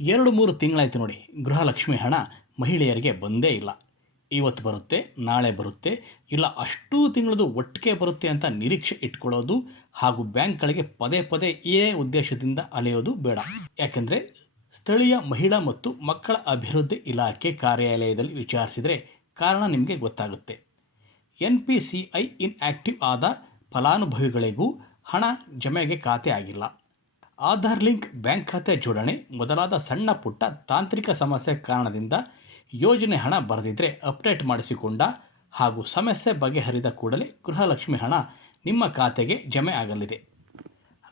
ಎರಡು ಮೂರು ತಿಂಗಳಾಯ್ತು ನೋಡಿ. ಗೃಹಲಕ್ಷ್ಮಿ ಹಣ ಮಹಿಳೆಯರಿಗೆ ಬಂದೇ ಇಲ್ಲ. ಇವತ್ತು ಬರುತ್ತೆ, ನಾಳೆ ಬರುತ್ತೆ, ಇಲ್ಲ ಅಷ್ಟೂ ತಿಂಗಳದು ಒಟ್ಟಿಗೆ ಬರುತ್ತೆ ಅಂತ ನಿರೀಕ್ಷೆ ಇಟ್ಕೊಳ್ಳೋದು ಹಾಗೂ ಬ್ಯಾಂಕ್ಗಳಿಗೆ ಪದೇ ಪದೇ ಇದೇ ಉದ್ದೇಶದಿಂದ ಅಲೆಯೋದು ಬೇಡ. ಯಾಕೆಂದರೆ ಸ್ಥಳೀಯ ಮಹಿಳಾ ಮತ್ತು ಮಕ್ಕಳ ಅಭಿವೃದ್ಧಿ ಇಲಾಖೆ ಕಾರ್ಯಾಲಯದಲ್ಲಿ ವಿಚಾರಿಸಿದರೆ ಕಾರಣ ನಿಮಗೆ ಗೊತ್ತಾಗುತ್ತೆ. N P C I inactive ಆದ ಫಲಾನುಭವಿಗಳಿಗೂ ಹಣ ಜಮೆಗೆ ಖಾತೆ ಆಗಿಲ್ಲ. ಆಧಾರ್ ಲಿಂಕ್, ಬ್ಯಾಂಕ್ ಖಾತೆ ಜೋಡಣೆ ಮೊದಲಾದ ಸಣ್ಣ ಪುಟ್ಟ ತಾಂತ್ರಿಕ ಸಮಸ್ಯೆ ಕಾರಣದಿಂದ ಯೋಜನೆ ಹಣ ಬರೆದಿದ್ದರೆ ಅಪ್ಡೇಟ್ ಮಾಡಿಸಿಕೊಂಡ ಹಾಗೂ ಸಮಸ್ಯೆ ಬಗೆಹರಿದ ಕೂಡಲೇ ಗೃಹಲಕ್ಷ್ಮಿ ಹಣ ನಿಮ್ಮ ಖಾತೆಗೆ ಜಮೆ ಆಗಲಿದೆ.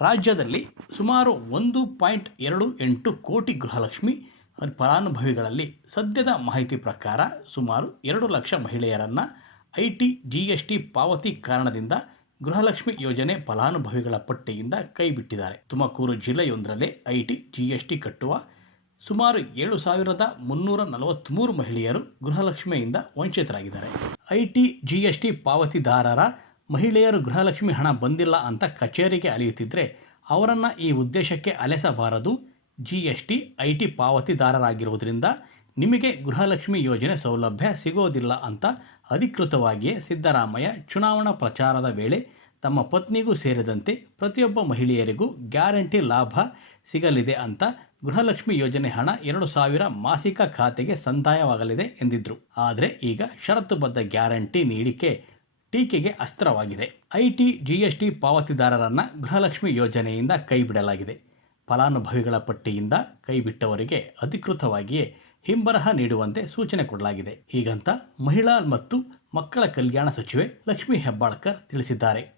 ರಾಜ್ಯದಲ್ಲಿ ಸುಮಾರು ಒಂದು ಪಾಯಿಂಟ್ ಎರಡು ಎಂಟು ಕೋಟಿ ಗೃಹಲಕ್ಷ್ಮಿ ಫಲಾನುಭವಿಗಳಲ್ಲಿ ಸದ್ಯದ ಮಾಹಿತಿ ಪ್ರಕಾರ ಸುಮಾರು ಎರಡು ಲಕ್ಷ ಮಹಿಳೆಯರನ್ನು I T G S T ಪಾವತಿ ಕಾರಣದಿಂದ ಗೃಹಲಕ್ಷ್ಮಿ ಯೋಜನೆ ಫಲಾನುಭವಿಗಳ ಪಟ್ಟಿಯಿಂದ ಕೈಬಿಟ್ಟಿದ್ದಾರೆ. ತುಮಕೂರು ಜಿಲ್ಲೆಯೊಂದರಲ್ಲೇ ಐಟಿ, ಜಿಎಸ್ಟಿ ಕಟ್ಟುವ ಸುಮಾರು ಏಳು ಸಾವಿರದ ಮುನ್ನೂರ ನಲವತ್ತ್ಮೂರು ಮಹಿಳೆಯರು ಗೃಹಲಕ್ಷ್ಮಿಯಿಂದ ವಂಚಿತರಾಗಿದ್ದಾರೆ. I T G S T ಪಾವತಿದಾರರ ಮಹಿಳೆಯರು ಗೃಹಲಕ್ಷ್ಮಿ ಹಣ ಬಂದಿಲ್ಲ ಅಂತ ಕಚೇರಿಗೆ ಅಲಿಯುತ್ತಿದ್ದರೆ ಅವರನ್ನು ಈ ಉದ್ದೇಶಕ್ಕೆ ಅಲೆಸಬಾರದು. G S T I T ಪಾವತಿದಾರರಾಗಿರುವುದರಿಂದ ನಿಮಗೆ ಗೃಹಲಕ್ಷ್ಮಿ ಯೋಜನೆ ಸೌಲಭ್ಯ ಸಿಗೋದಿಲ್ಲ ಅಂತ ಅಧಿಕೃತವಾಗಿಯೇ ಸಿದ್ದರಾಮಯ್ಯ ಚುನಾವಣಾ ಪ್ರಚಾರದ ವೇಳೆ ತಮ್ಮ ಪತ್ನಿಗೂ ಸೇರಿದಂತೆ ಪ್ರತಿಯೊಬ್ಬ ಮಹಿಳೆಯರಿಗೂ ಗ್ಯಾರಂಟಿ ಲಾಭ ಸಿಗಲಿದೆ ಅಂತ ಗೃಹಲಕ್ಷ್ಮಿ ಯೋಜನೆ ಹಣ ಎರಡು ಸಾವಿರ ಮಾಸಿಕ ಖಾತೆಗೆ ಸಂದಾಯವಾಗಲಿದೆ ಎಂದಿದ್ರು. ಆದರೆ ಈಗ ಷರತ್ತುಬದ್ಧ ಗ್ಯಾರಂಟಿ ನೀಡಿಕೆ ಟೀಕೆಗೆ ಅಸ್ತ್ರವಾಗಿದೆ. ಐಟಿ, ಜಿಎಸ್ಟಿ ಪಾವತಿದಾರರನ್ನು ಗೃಹಲಕ್ಷ್ಮಿ ಯೋಜನೆಯಿಂದ ಕೈಬಿಡಲಾಗಿದೆ ಫಲಾನುಭವಿಗಳ ಪಟ್ಟಿಯಿಂದ ಕೈಬಿಟ್ಟವರಿಗೆ ಅಧಿಕೃತವಾಗಿಯೇ ಹಿಂಬರಹ ನೀಡುವಂತೆ ಸೂಚನೆ ಕೊಡಲಾಗಿದೆ. ಹೀಗಂತ ಮಹಿಳಾ ಮತ್ತು ಮಕ್ಕಳ ಕಲ್ಯಾಣ ಸಚಿವೆ ಲಕ್ಷ್ಮೀ ಹೆಬ್ಬಾಳ್ಕರ್ ತಿಳಿಸಿದ್ದಾರೆ.